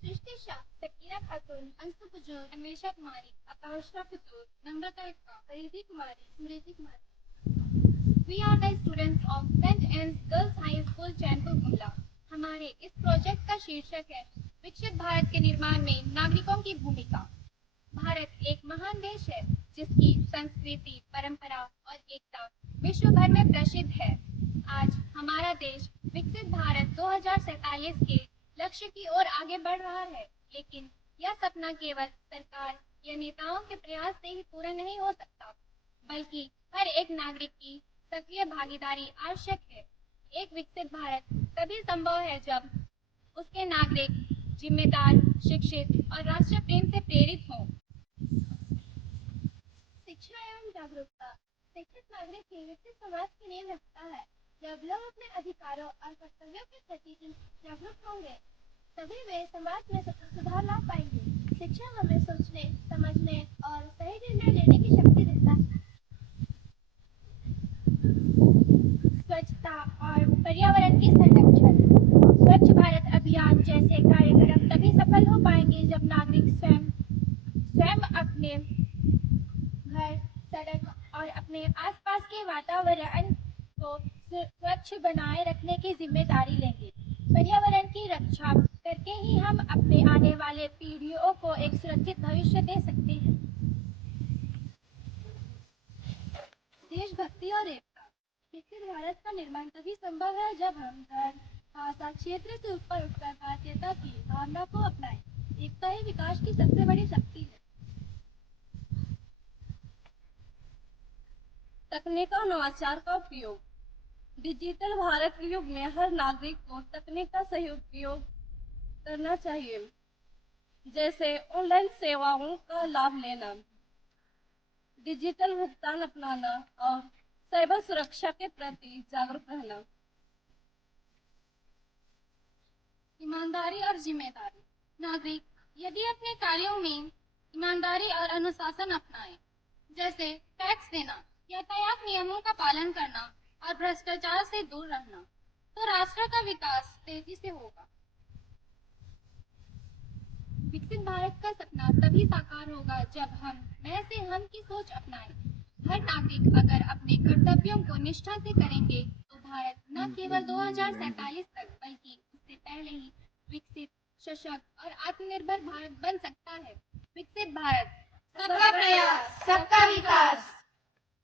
सृष्टि शाह, सकीना खातून, अंशु कुजूर, अमीषा कुमारी, आकांक्षा कुतूर, नम्रता इक्का, परिधि कुमारी, स्मृति कुमारी। We are the students of St. Anne's Girls High School, Chainpur Gumla. हमारे इस प्रोजेक्ट का शीर्षक है विकसित भारत के निर्माण में नागरिकों की भूमिका। भारत एक महान देश है जिसकी संस्कृति, परंपरा और एकता विश्व भर में प्रसिद्ध है। आज हमारा देश विकसित भारत 2047 के लक्ष्य की ओर आगे बढ़ रहा है, लेकिन यह सपना केवल सरकार या नेताओं के प्रयास से ही पूरा नहीं हो सकता, बल्कि हर एक नागरिक की सक्रिय भागीदारी आवश्यक है। एक विकसित भारत तभी संभव है जब उसके नागरिक जिम्मेदार, शिक्षित और राष्ट्र प्रेम से प्रेरित हों। शिक्षा एवं जागरूकता। शिक्षित नागरिक ही विकसित समाज की नींव रखता है। जब लोग अपने अधिकारों और कर्तव्यों के प्रति जागरूक होंगे, तभी वे समाज में सुधार ला पाएंगे। शिक्षा हमें सोचने, समझने और सही निर्णय लेने की शक्ति देता है। स्वच्छता और पर्यावरण की संरक्षण। स्वच्छ भारत अभियान जैसे कार्यक्रम तभी सफल हो पाएंगे जब नागरिक स्वयं अपने घर, सड़क और अपने आसपास के वातावरण को स्वच्छ बनाए रखने की जिम्मेदारी लेंगे। पर्यावरण की रक्षा करके ही हम अपने आने वाले पीढ़ियों को एक सुरक्षित भविष्य दे सकते हैं। देशभक्ति और एकता। विकसित भारत का निर्माण तभी संभव है जब हम धर्म, भाषा, क्षेत्र से ऊपर उठकर भारतीयता की भावना को अपनाएं। एकता ही विकास की सबसे बड़ी शक्ति है। तकनीक और नवाचार का उपयोग। डिजिटल भारत के युग में हर नागरिक को तकनीक का सही उपयोग करना चाहिए, जैसे ऑनलाइन सेवाओं का लाभ लेना, डिजिटल भुगतान अपनाना और साइबर सुरक्षा के प्रति जागरूक रहना। ईमानदारी और जिम्मेदारी। नागरिक यदि अपने कार्यों में ईमानदारी और अनुशासन अपनाए, जैसे टैक्स देना, यातायात नियमों का पालन करना और भ्रष्टाचार से दूर रहना, तो राष्ट्र का विकास तेजी से होगा। विकसित भारत का सपना तभी साकार होगा जब हम मैं से हम की सोच अपनाएं। हर नागरिक अगर अपने कर्तव्यों को निष्ठा से करेंगे, तो भारत न केवल 2047 तक बल्कि उससे पहले ही विकसित, सशक्त और आत्मनिर्भर भारत बन सकता है। विकसित भारत, सबका प्रयास, सबका विकास।